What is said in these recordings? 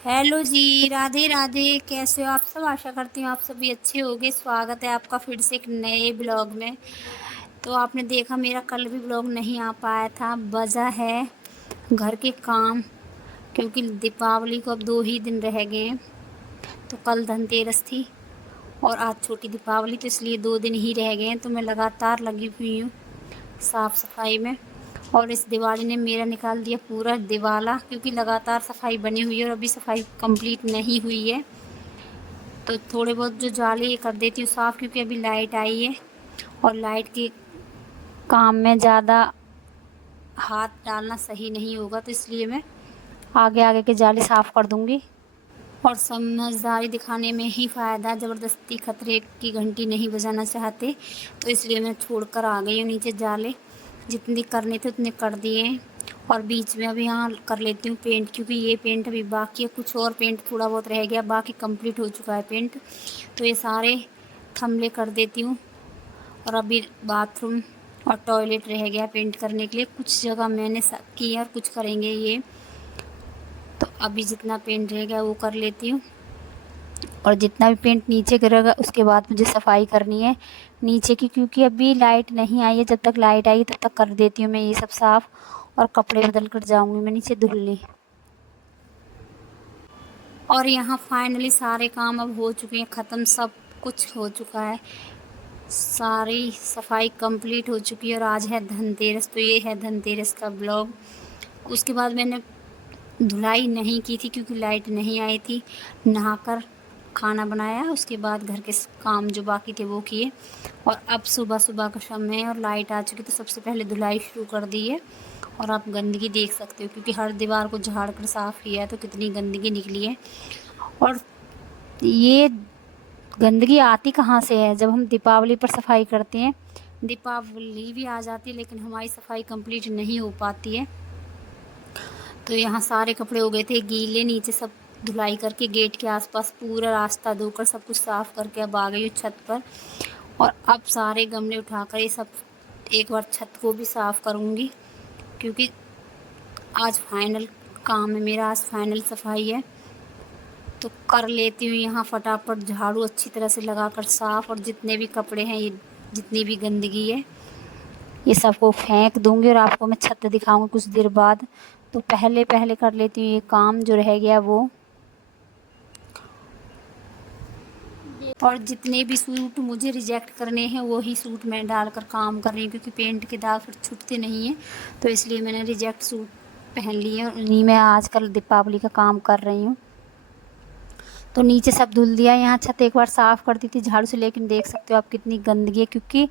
Hello जी, राधे राधे। कैसे हो आप सब? आशा करती हूँ आप सभी अच्छे होंगे। स्वागत है आपका फिर से एक नए ब्लॉग में। तो आपने देखा मेरा कल भी ब्लॉग नहीं आ पाया था, वजह है घर के काम, क्योंकि दीपावली को अब 2 ही दिन रह गए हैं। तो कल धनतेरस थी और आज छोटी दीपावली, तो इसलिए 2 दिन ही रह गए हैं। तो मैं लगातार लगी हुई हूँ साफ़ सफाई में। और इस दिवाली ने मेरा निकाल दिया पूरा दिवाला, क्योंकि लगातार सफाई बनी हुई है और अभी सफाई कंप्लीट नहीं हुई है। तो थोड़े बहुत जो जाले ये कर देती हूँ साफ़, क्योंकि अभी लाइट आई है और लाइट के काम में ज़्यादा हाथ डालना सही नहीं होगा, तो इसलिए मैं आगे आगे के जाले साफ़ कर दूँगी। और समझदारी दिखाने में ही फ़ायदा, ज़बरदस्ती खतरे की घंटी नहीं बजाना चाहते, तो इसलिए मैं छोड़ कर आ गई हूँ नीचे जाले। जितने करने थे उतने कर दिए हैं। और बीच में अभी यहाँ कर लेती हूँ पेंट, क्योंकि ये पेंट अभी बाकी है, कुछ और पेंट थोड़ा बहुत रह गया, बाकी कंप्लीट हो चुका है पेंट। तो ये सारे थमले कर देती हूँ। और अभी बाथरूम और टॉयलेट रह गया पेंट करने के लिए, कुछ जगह मैंने की है और कुछ करेंगे ये। तो अभी जितना पेंट रह गया वो कर लेती हूँ। और जितना भी पेंट नीचे गिरेगा उसके बाद मुझे सफाई करनी है नीचे की, क्योंकि अभी लाइट नहीं आई है। जब तक लाइट आई तब तक कर देती हूँ मैं ये सब साफ़। और कपड़े बदल कर जाऊँगी मैं नीचे धुलने। और यहाँ फाइनली सारे काम अब हो चुके हैं ख़त्म, सब कुछ हो चुका है, सारी सफाई कंप्लीट हो चुकी है। और आज है धनतेरस, तो ये है धनतेरस का ब्लॉग। उसके बाद मैंने धुलाई नहीं की थी क्योंकि लाइट नहीं आई थी। नहाकर खाना बनाया, उसके बाद घर के काम जो बाकी थे वो किए। और अब सुबह सुबह का समय है और लाइट आ चुकी, तो सबसे पहले धुलाई शुरू कर दी है। और आप गंदगी देख सकते हो, क्योंकि हर दीवार को झाड़ कर साफ़ किया है तो कितनी गंदगी निकली है। और ये गंदगी आती कहाँ से है? जब हम दीपावली पर सफाई करते हैं, दीपावली भी आ जाती है लेकिन हमारी सफाई कंप्लीट नहीं हो पाती है। तो यहाँ सारे कपड़े हो गए थे गीले, नीचे सब धुलाई करके गेट के आसपास पूरा रास्ता धोकर सब कुछ साफ़ करके अब आ गई हूँ छत पर। और अब सारे गमले उठाकर ये सब एक बार छत को भी साफ़ करूँगी, क्योंकि आज फाइनल काम है मेरा, आज फाइनल सफाई है। तो कर लेती हूँ यहाँ फटाफट झाड़ू अच्छी तरह से लगाकर साफ़। और जितने भी कपड़े हैं, ये जितनी भी गंदगी है, ये सबको फेंक दूँगी और आपको मैं छत दिखाऊँगी कुछ देर बाद। तो पहले पहले कर लेती हूँ ये काम जो रह गया वो। और जितने भी सूट मुझे रिजेक्ट करने हैं वही सूट मैं डालकर काम कर रही हूँ, क्योंकि पेंट के दाग फिर छूटते नहीं हैं, तो इसलिए मैंने रिजेक्ट सूट पहन लिए और उन्हीं में आजकल दीपावली का काम कर रही हूँ। तो नीचे सब धुल दिया, यहाँ छत एक बार साफ़ कर दी थी झाड़ू से, लेकिन देख सकते हो आप कितनी गंदगी है, क्योंकि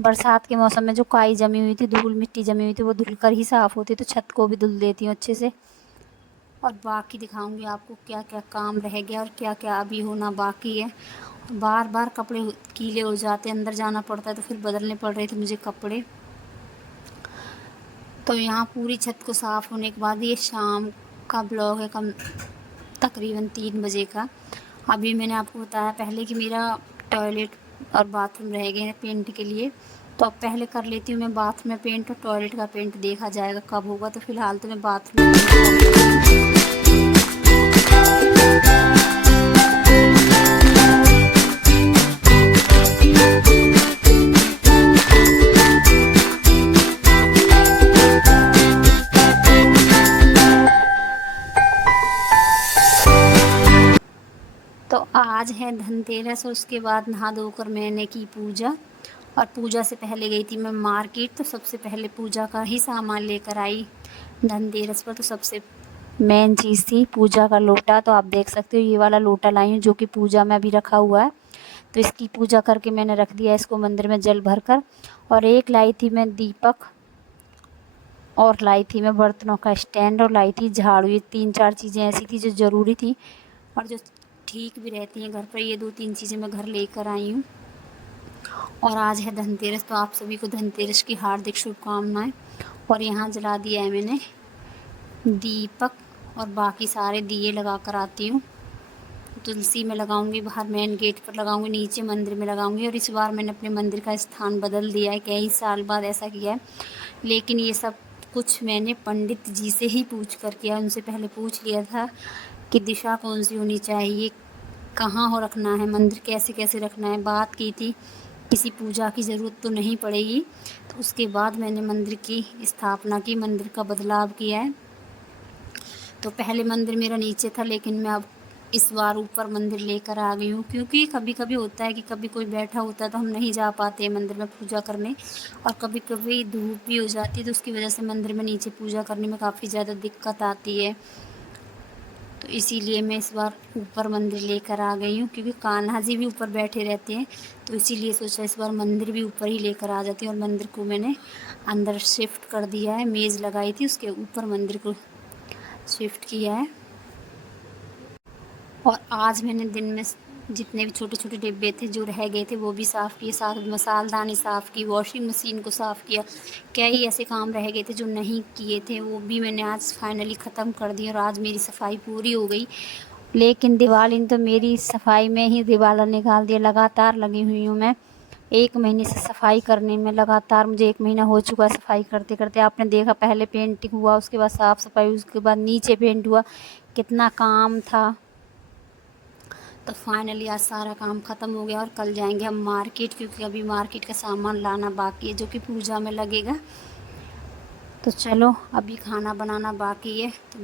बरसात के मौसम में जो काई जमी हुई थी, धूल मिट्टी जमी हुई थी, वो धुल कर ही साफ़ होती, तो छत को भी धुल देती हूँ अच्छे से। और बाकी दिखाऊंगी आपको क्या क्या काम रह गया और क्या क्या अभी होना बाकी है। बार बार कपड़े गीले हो जाते हैं, अंदर जाना पड़ता है, तो फिर बदलने पड़ रहे थे मुझे कपड़े। तो यहाँ पूरी छत को साफ़ होने के बाद, ये शाम का ब्लॉग है, कम तकरीबन 3 बजे का। अभी मैंने आपको बताया पहले कि मेरा टॉयलेट और बाथरूम रह गए हैं पेंट के लिए, तो अब पहले कर लेती हूँ मैं बाथरूम में पेंट, और टॉयलेट का पेंट देखा जाएगा कब होगा। तो फ़िलहाल तो मैं बाथरूम में पेंट कर लेती हूँ। तो आज है धनतेरस, और उसके बाद नहा धोकर मैंने की पूजा। और पूजा से पहले गई थी मैं मार्केट, तो सबसे पहले पूजा का ही सामान लेकर आई धनतेरस पर। तो सबसे मेन चीज़ थी पूजा का लोटा। तो आप देख सकते हो ये वाला लोटा लाई हूँ, जो कि पूजा में अभी रखा हुआ है। तो इसकी पूजा करके मैंने रख दिया इसको मंदिर में जल भर कर। और एक लाई थी मैं दीपक, और लाई थी मैं बर्तनों का स्टैंड, और लाई थी झाड़ू। ये 3-4 चीज़ें ऐसी थी जो ज़रूरी थी और जो ठीक भी रहती हैं घर पर। ये 2-3 चीज़ें मैं घर लेकर आई हूँ। और आज है धनतेरस, तो आप सभी को धनतेरस की हार्दिक शुभकामनाएं। और यहाँ जला दिया है मैंने दीपक, और बाकी सारे दिए लगा कर आती हूँ। तुलसी में लगाऊंगी, बाहर मेन गेट पर लगाऊंगी, नीचे मंदिर में लगाऊंगी। और इस बार मैंने अपने मंदिर का स्थान बदल दिया है, कई साल बाद ऐसा किया है। लेकिन ये सब कुछ मैंने पंडित जी से ही पूछ कर किया, उनसे पहले पूछ लिया था कि दिशा कौन सी होनी चाहिए, कहाँ हो रखना है मंदिर, कैसे कैसे रखना है। बात की थी किसी पूजा की ज़रूरत तो नहीं पड़ेगी। तो उसके बाद मैंने मंदिर की स्थापना की, मंदिर का बदलाव किया है। तो पहले मंदिर मेरा नीचे था, लेकिन मैं अब इस बार ऊपर मंदिर लेकर आ गई हूँ, क्योंकि कभी कभी होता है कि कभी कोई बैठा होता है तो हम नहीं जा पाते हैं मंदिर में पूजा करने, और कभी कभी धूप भी हो जाती है तो उसकी वजह से मंदिर में नीचे पूजा करने में काफ़ी ज़्यादा दिक्कत आती है। तो इसीलिए मैं इस बार ऊपर मंदिर लेकर आ गई हूँ, क्योंकि कान्हा जी भी ऊपर बैठे रहते हैं, तो इसीलिए सोचा इस बार मंदिर भी ऊपर ही लेकर आ जाती हूँ। और मंदिर को मैंने अंदर शिफ्ट कर दिया है, मेज़ लगाई थी उसके ऊपर मंदिर को शिफ्ट किया है। और आज मैंने दिन में जितने भी छोटे छोटे डिब्बे थे जो रह गए थे वो भी साफ़ किए, साथ में मसालदानी साफ़ की, वॉशिंग मशीन को साफ़ किया। कई ऐसे काम रह गए थे जो नहीं किए थे, वो भी मैंने आज फाइनली ख़त्म कर दिया और आज मेरी सफाई पूरी हो गई। लेकिन दिवाली ने तो मेरी सफाई में ही दिवाला निकाल दिया। लगातार लगी हुई हूँ मैं 1 महीने से सफाई करने में, लगातार मुझे 1 महीना हो चुका है सफाई करते करते। आपने देखा पहले पेंटिंग हुआ, उसके बाद साफ़ सफाई, उसके बाद नीचे पेंट हुआ, कितना काम था। तो फाइनली आज सारा काम ख़त्म हो गया और कल जाएंगे हम मार्केट, क्योंकि अभी मार्केट का सामान लाना बाकी है जो कि पूजा में लगेगा। तो चलो अभी खाना बनाना बाकी है, तो